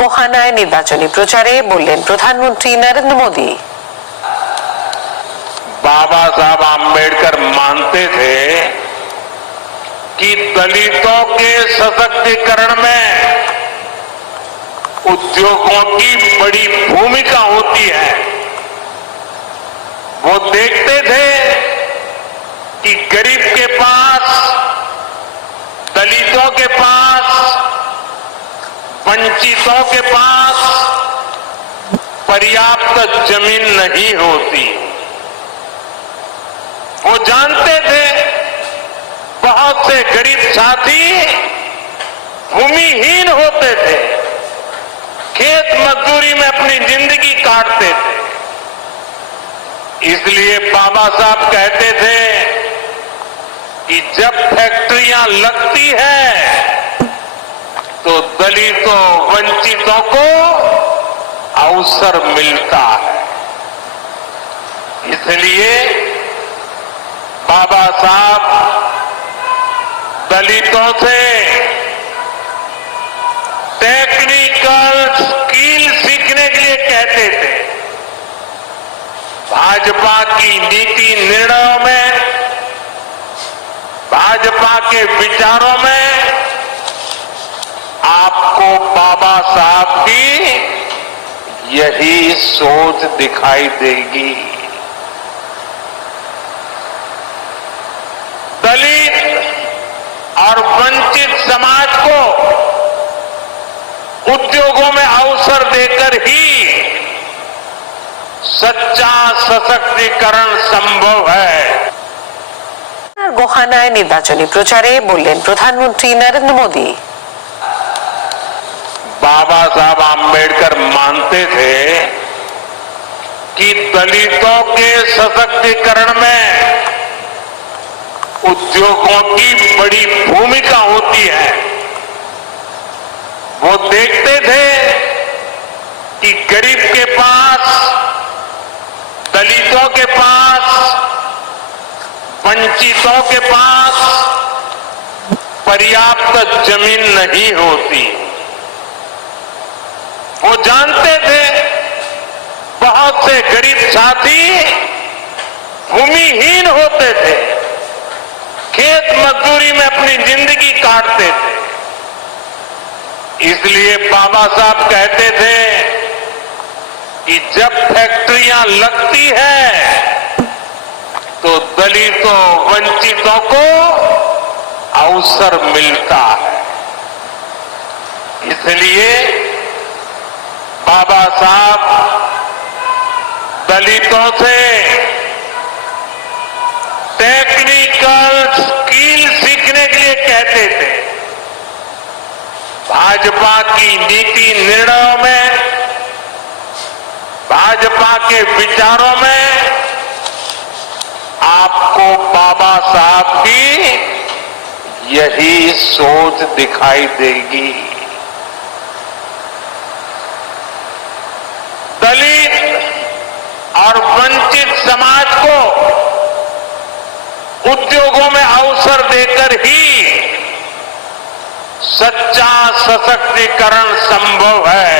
গোহানায় নির্বাচনী প্রচারে বললেন প্রধানমন্ত্রী নরেন্দ্র মোदी। बाबा साहब आम्बेडकर मानते थे कि दलितों के सशक्तिकरण में उद्योगों की बड़ी भूमिका होती है। वो देखते थे कि गरीब के पास, दलितों के पास, वंचितों के पास पर्याप्त जमीन नहीं होती। वो जानते थे बहुत से गरीब साथी भूमिहीन होते थे, खेत मजदूरी में अपनी जिंदगी काटते थे। इसलिए बाबा साहब कहते थे कि जब फैक्ट्रियां लगती है तो दलितों, वंचितों को अवसर मिलता है। इसलिए बाबा साहब दलितों से टेक्निकल स्किल सीखने के लिए कहते थे। भाजपा की नीति निर्णयों में, भाजपा के विचारों में आपको बाबा साहब की यही सोच दिखाई देगी। दलित और वंचित समाज को उद्योगों में अवसर देकर ही सच्चा सशक्तिकरण संभव है। গোহানায় নির্বাচনী প্রচারে বললেন প্রধানমন্ত্রী নরেন্দ্র মোदी। बाबा साहब आम्बेडकर मानते थे कि दलितों के सशक्तिकरण में उद्योगों की बड़ी भूमिका होती है। वो देखते थे कि गरीब के पास, दलितों के पास, वंचितों के पास पर्याप्त जमीन नहीं होती। वो जानते थे बहुत से गरीब साथी भूमिहीन होते थे, खेत मजदूरी में अपनी जिंदगी काटते थे। इसलिए बाबा साहब कहते थे कि जब फैक्ट्रियां लगती है तो दलितों, वंचितों को अवसर मिलता है। इसलिए बाबा साहब दलितों से टेक्निकल स्किल सीखने के लिए कहते थे। भाजपा की नीति निर्णयों में, भाजपा के विचारों में आपको बाबा साहब की यही सोच दिखाई देगी। दलित और वंचित समाज को उद्योगों में अवसर देकर ही सच्चा सशक्तिकरण संभव है।